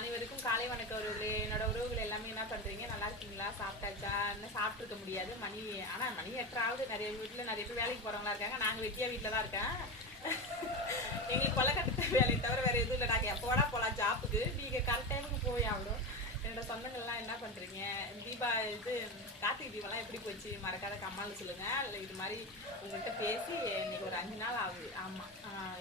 அனைவருக்கும் காலை வணக்கம் உறவுகளே என்னோட உறவுகள் எல்லாமே என்ன பண்றீங்க? நல்லா இருக்கீங்களா? சாப்பிட்டாச்சா? இன்னும் சாப்பிட்டுருக்க முடியாது? மணி ஆனா மணி எட்டாவது நிறைய வீட்டுல நிறைய பேர் வேலைக்கு போறவங்களா இருக்காங்க. நாங்க வெட்டியா வீட்டில் தான் இருக்கேன். எங்களுக்கு கொலக்கட்டை வேலையை தவிர வேற எதுவும் இல்லை. நாங்கள் எப்போடா போலாம் ஜாப்புக்கு. நீங்க கரெக்ட் டைமுக்கு போய் ஆகணும். என்னோட சொந்தங்கள்லாம் என்ன பண்றீங்க? தீபா இது கார்த்திகை தீபம்லாம் எப்படி போச்சு? மறக்காத கம்மால சொல்லுங்க. இல்லை இது மாதிரி உங்கள்கிட்ட பேசி இன்னைக்கு ஒரு அஞ்சு நாள் ஆகுது. ஆமா.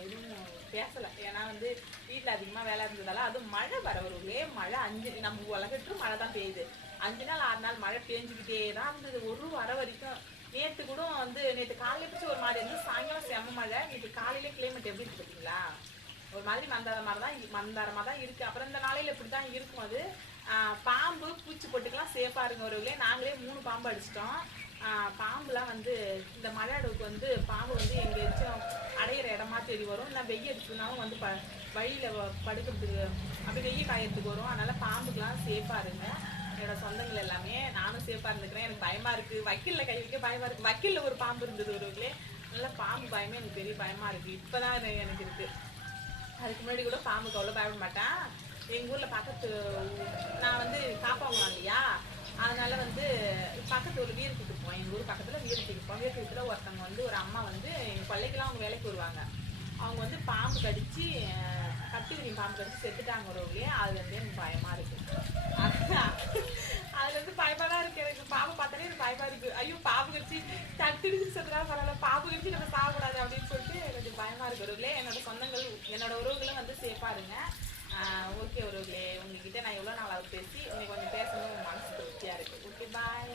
எதுவும் பேசலை. வந்து வீட்டில் அதிகமாக வேலை இருந்ததால அதுவும் மழை வர ஒரே மழை அஞ்சு நம்ம உலகத்துக்கு மழை தான் பெய்யுது. அஞ்சு நாள் ஆறு நாள் மழை பெஞ்சுக்கிட்டே தான் இருந்தது. ஒரு வர வரைக்கும் நேற்று கூட வந்து நேற்று காலையில் பிடிச்சி ஒரு மாதிரி இருந்து சாயங்காலம் செம்ம மழை. நேற்று காலையில கிளைமேட் எப்படி இருக்கு பார்த்தீங்களா ஒரு மாதிரி மந்தார மாதிரி தான் மந்தாரமாக தான் இருக்குது அப்புறம் இந்த நாளையில் இப்படி தான் இருக்கும் அது. பாம்பு பூச்சி போட்டுக்கெலாம் சேஃபாக இருங்க ஒருவர்களே நாங்களே மூணு பாம்பு அடிச்சிட்டோம். பாம்புலாம் வந்து இந்த மழை அடவுக்கு வந்து பாம்பு வந்து எங்கேயாச்சும் வரும். இல்லை வெய்ய அடிச்சுனாலும் வந்து ப வழியில் படுக்கிறதுக்கு அப்படி வெய்ய காயறதுக்கு வரும். அதனால் பாம்புக்கெலாம் சேஃபாக இருங்க. என்னோட சொந்தங்கள் எல்லாமே நானும் சேஃபாக இருந்துக்கிறேன். எனக்கு பயமாக இருக்குது வக்கீலில் கை வைக்க பயமாக இருக்குது வக்கீலில் ஒரு பாம்பு இருந்தது ஒருவர்களே நல்லா பாம்பு பயமே எனக்கு பெரிய பயமாக இருக்குது இப்போ தான் எனக்கு இருக்குது அதுக்கு முன்னாடி கூட பாம்புக்கு அவ்வளோ பயப்பட மாட்டேன். எங்கள் ஊரில் பக்கத்து நான் வந்து காப்பாங்க இல்லையா அதனால வந்து பக்கத்து ஒரு வீரத்துக்கு போவோம். எங்கள் ஊர் பக்கத்தில் வீரத்துக்கு போவோம். வீரத்துக்கு ஒருத்தவங்க வந்து ஒரு அம்மா வந்து எங்கள் கொள்ளைக்கெல்லாம் அவங்க வேலைக்கு வருவாங்க. அவங்க வந்து பாம்பு கடிச்சு அஹ், பாம்பு கடிச்சு செத்துட்டாங்க ஒரு ஊர்லேயே அதுல இருந்து எனக்கு பயமா இருக்கு. அதுல இருந்து பயமா தான் இருக்கு எனக்கு. பாம்பு பார்த்தாலே எனக்கு பயமா இருக்கு. ஐயோ பாம்பு கடிச்சு தட்டிடுச்சு செத்துறா பரவாயில்ல. பாம்பு கடிச்சு நம்ம சாகக்கூடாது அப்படின்னு சொல்லிட்டு எனக்கு பயமா இருக்கு. ஒருவர்களே என்னோட சொந்தங்கள் என்னோட உறவுகளும் வந்து சேஃபா இருங்க. ஓகே உறவுகளே உங்ககிட்ட நான் எவ்வளோ நாளாக பேசி இன்னைக்கு கொஞ்சம் பேசணும் மனசு திருப்தியா இருக்கு. Okay bye